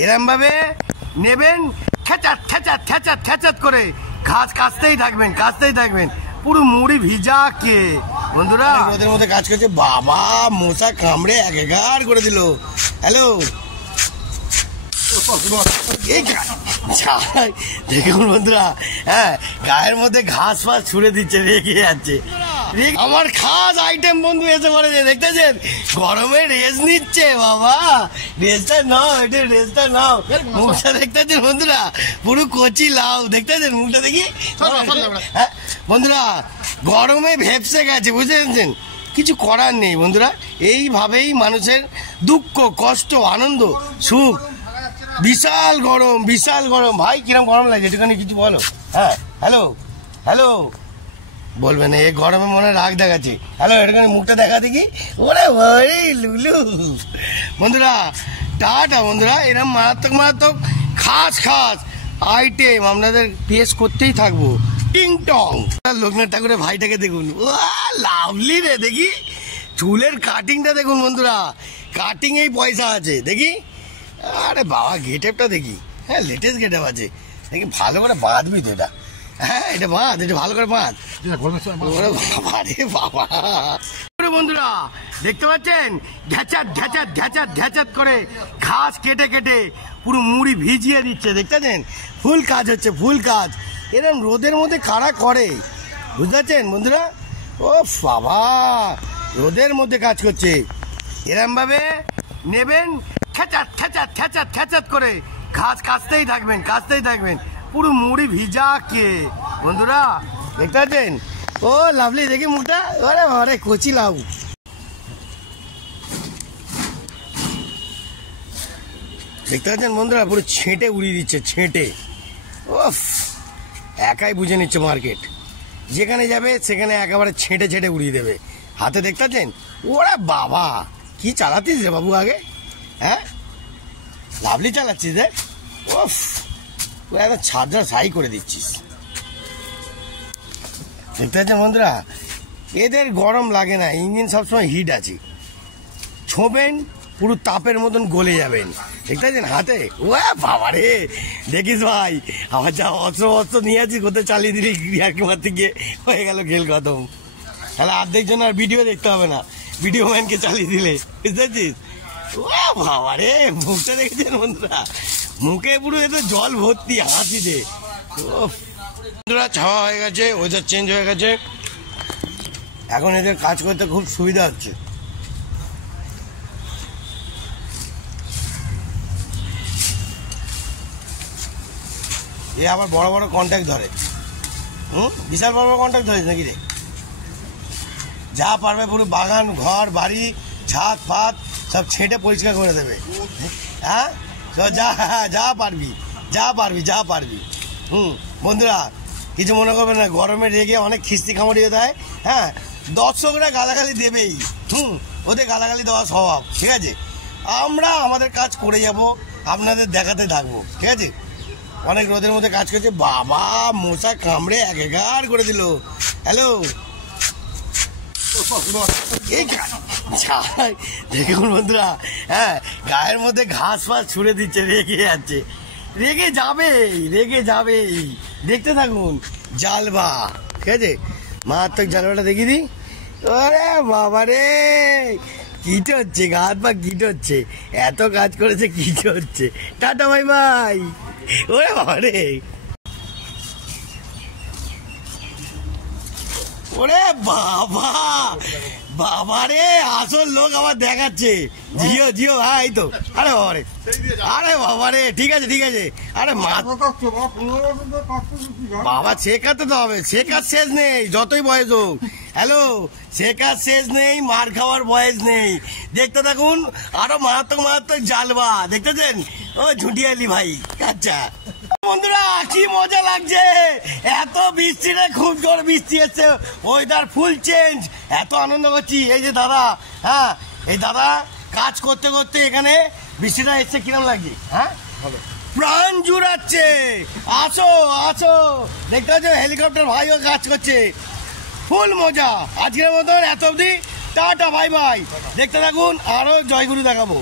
এরম ভাবে নেবেন, খেচাত খেচাত খেচাত খেচাত করে ঘাস কাটতেই থাকবেন পুরো মুড়ি ভিজা কে বন্ধুরা। ওদের মধ্যে কাজ করছে, বাবা মশা কামড়ে একাকার করে দিল। হ্যালো দেখুন বন্ধুরা, হ্যাঁ গায়ের মধ্যে ঘাস ফাস ছুড়ে দিচ্ছে, রেগে যাচ্ছে। আমার খাস আইটেম বন্ধু এসে পড়েছে, দেখতেছেন গরমে রেস্ট নিচ্ছে। বাবা রেস্টটা নাও, এটা রেস্টটা নাও। মুখটা দেখতেছেন বন্ধুরা, পুরো কচি লাউ, দেখতেছেন মুখটা দেখি। হ্যাঁ বন্ধুরা, গরমে ভেপসে গেছে, বুঝতে পেরেছেন? কিছু করার নেই বন্ধুরা, এইভাবেই মানুষের দুঃখ কষ্ট আনন্দ সুখ। বিশাল গরম ভাই, কিরম গরম লাগে একটুখানি কিছু বলো। হ্যাঁ হ্যালো বলবে না, এই গরমে মনে রাগ দেখাচ্ছি। হ্যালো একটুখানি মুখটা দেখা দেখি। ওরে ওরে লুলু বন্ধুরা, টাটা বন্ধুরা। এরকম মারাত্মক খাস আইটেম আপনাদের পেশ করতেই থাকবো। টিং টং লোকনাথ ঠাকুরের ভাইটাকে দেখুন, ও লাভলি রে, দেখি চুলের কাটিংটা দেখুন বন্ধুরা, কাটিং এই পয়সা আছে দেখি। আরে বাবা গেটআপটা দেখি, হ্যাঁ লেটেস্ট গেটআপ আছে দেখি। ভালো করে বাঁধবি তো এটা, হ্যাঁ এটা বাঁধ, এটা ভালো করে বাঁধ। বাবা রে বাবা বন্ধুরা, দেখতে পাচ্ছেন ঘ্যাচাত করে ঘাস কেটে পুরো মুড়ি ভিজিয়ে দিচ্ছে, দেখতেছেন? ফুল কাজ হচ্ছে, ফুল কাজ। এরকম রোদের মধ্যে কারা করে, বুঝতে পারছেন বন্ধুরা? ও বাবা রোদের মধ্যে কাজ করছে। এরম ভাবে নেবেন, খেচাত খেচাত করে ঘাস কাটতেই থাকবেন পুরো মুড়ি ভিজা কে বন্ধুরা, দেখতে পাচ্ছেন? ও লাভলি দেখি মুখটা, আরে কচি লাউ। দেখতে পাচ্ছেন বন্ধুরা, পুরো ছেঁটে উড়িয়ে দিচ্ছে, ছেঁটে। ওফ একাই বুঝে নিচ্ছে মার্কেট, যেখানে যাবে সেখানে একেবারে ছেঁটে উড়িয়ে দেবে হাতে, দেখতে পাচ্ছেন? ওরা বাবা কি চালাতিস রে বাবু আগে, হ্যাঁ লাভলি চালাচ্ছিস রে। ওফ একদম ছাদটা সাই করে দিচ্ছিস, দেখতে পাচ্ছেন বন্ধুরা? এদের গরম লাগে না, ইঞ্জিন সবসময় হিট আছে। ছোঁবেন পুরো তাপের মতন গলে যাবেন, দেখতে পাচ্ছেন হাতে। ও বাবা রে, দেখিস ভাই আমার যা অস্ত্র নিয়ে আছিস, কোথায় চালিয়ে দিলি ইয়ার্কি মারতে গিয়ে হয়ে গেল খেল খতম। তাহলে অর্ধেক জন আর ভিডিও দেখতে হবে না, ভিডিও ম্যানকে চালিয়ে দিলে, বুঝতে পারছিস? ও বাবা রে, মুখটা দেখেছেন বন্ধুরা, মুখে পুরো এত জল ভর্তি হাসিতে। বন্ধুরা ছাওয়া হয়ে গেছে, ওয়েদার চেঞ্জ হয়ে গেছে, এখন এদের কাজ করতে খুব সুবিধা হচ্ছে। এ আবার বড় কন্ট্যাক্ট ধরে, বিশাল বড় কন্ট্যাক্ট ধরিস নাকি রে? যা পারবে পুরো বাগান ঘর বাড়ি ছাদ ফাত সব ছেঁটে পরিষ্কার করে দেবে। হ্যাঁ যা পারবি। বন্ধুরা কিছু মনে করবে না, গরমে রেগে অনেক খিস্তি খামারিয়ে দেয়। হ্যাঁ দর্শকরা গালাগালি দেবেই, ওদের গালাগালি দেওয়া স্বভাব, ঠিক আছে? আমরা আমাদের কাজ করে যাব, আপনাদের দেখাতে থাকবো, ঠিক আছে? অনেক রোদের মধ্যে কাজ করছে, বাবা মশা কামড়ে একাকার করে দিল। হ্যালো দেখুন বন্ধুরা, হ্যাঁ গায়ের মধ্যে ঘাস ফাস ছুড়ে দিচ্ছে, রেগে যাচ্ছে। রেগে যাবেই, দেখতে থাকুন। জালবা, ঠিক আছে? মারাত্মক জালবাটা দেখিয়ে দিই। ওরে বাবা রে, কিট হচ্ছে, গা হাত পা কিট হচ্ছে, এত কাজ করেছে কিট হচ্ছে। টাটা ভাই। ওরে বাবা রে, ওরে বাবা রে, আসল লোক আবার দেখাচ্ছে। জিও হ্যাঁ এই তো। আরে বাবা রে, ঠিক আছে। আরে বাবা শেখাতে তো হবে, শেখার শেষ নেই যতই বয়স হোক। হ্যালো শেখার শেষ নেই, মার খাওয়ার বয়স নেই। দেখতে থাকুন আরো মারাত্মক জালবা, দেখতেছেন? ও ঝুটিয়ালি ভাই। আচ্ছা বন্ধুরা কি মজা লাগছে, এত বৃষ্টিটা, খুব জোর বৃষ্টি এসছে, ওয়েদার ফুল চেঞ্জ, এত আনন্দ করছি। এই যে দাদা, হ্যাঁ এই দাদা কাজ করতে করতে এখানে বৃষ্টিটা এসছে, কিরম লাগছে? হ্যাঁ প্রাণ জুড়াচ্ছে। আসো দেখতে পাচ্ছ, হেলিকপ্টার ভাইও কাজ করছে, ফুল মজা। আজকের মতন এত অবধি, টাটা বাই। দেখতে থাকুন, আরো জয়গুরু দেখাবো।